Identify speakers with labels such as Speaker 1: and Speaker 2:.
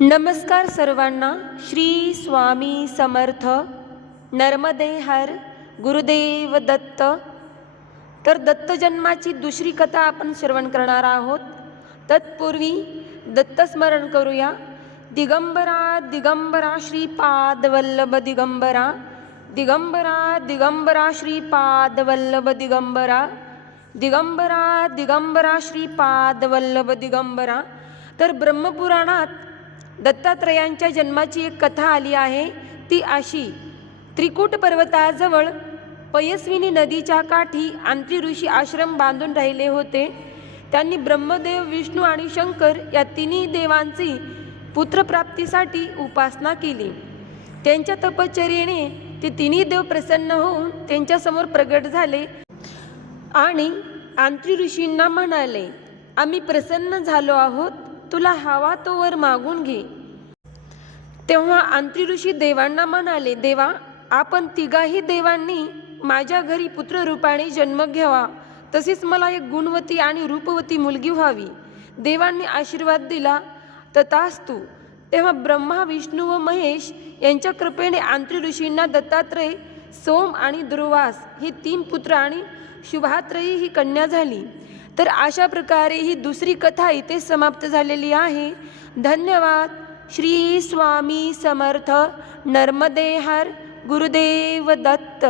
Speaker 1: नमस्कार सर्वांना श्री स्वामी समर्थ नर्मदे हर गुरुदेव दत्त. तर दत्तजन्माची दुसरी कथा आपण श्रवण करणार आहोत. तत्पूर्वी दत्तस्मरण करूया. दिगंबरा दिगंबरा श्रीपाद वल्लभ दिगंबरा दिगंबरा दिगंबरा श्रीपाद वल्लभ दिगंबरा दिगंबरा दिगंबरा श्रीपाद वल्लभ दिगंबरा. तर ब्रह्मपुराणात दत्तात्रयांच्या जन्माची एक कथा आली आहे. ती अशी त्रिकूट पर्वताजवळ पयस्विनी नदीच्या काठी आंत्री ऋषी आश्रम बांधून राहिले होते. त्यांनी ब्रह्मदेव विष्णू आणि शंकर या तिन्ही देवांची पुत्रप्राप्तीसाठी उपासना केली. त्यांच्या तपश्चर्येने ते तिन्ही देव प्रसन्न होऊन त्यांच्यासमोर प्रगट झाले आणि आंत्री ऋषींना म्हणाले आम्ही प्रसन्न झालो आहोत. तुला हवा तो वर मागून घे. तेव्हा आंत्री ऋषी देवांना म्हणाले देवा आपण तिघाही देवांनी माझ्या घरी पुत्ररूपाने जन्म घ्यावा. तसेच मला एक गुणवती आणि रूपवती मुलगी व्हावी. देवांनी आशीर्वाद दिला तथास्तु तेव्हा ब्रह्मा विष्णू व महेश यांच्या कृपेने आंत्री ऋषींना दत्तात्रय सोम आणि दुर्वास हे तीन पुत्र आणि शुभात्रयी ही कन्या झाली. तर अशा प्रकारे ही दुसरी कथा इथे समाप्त झालेली आहे. धन्यवाद. श्री स्वामी समर्थ. नर्मदे हर. गुरुदेव दत्त.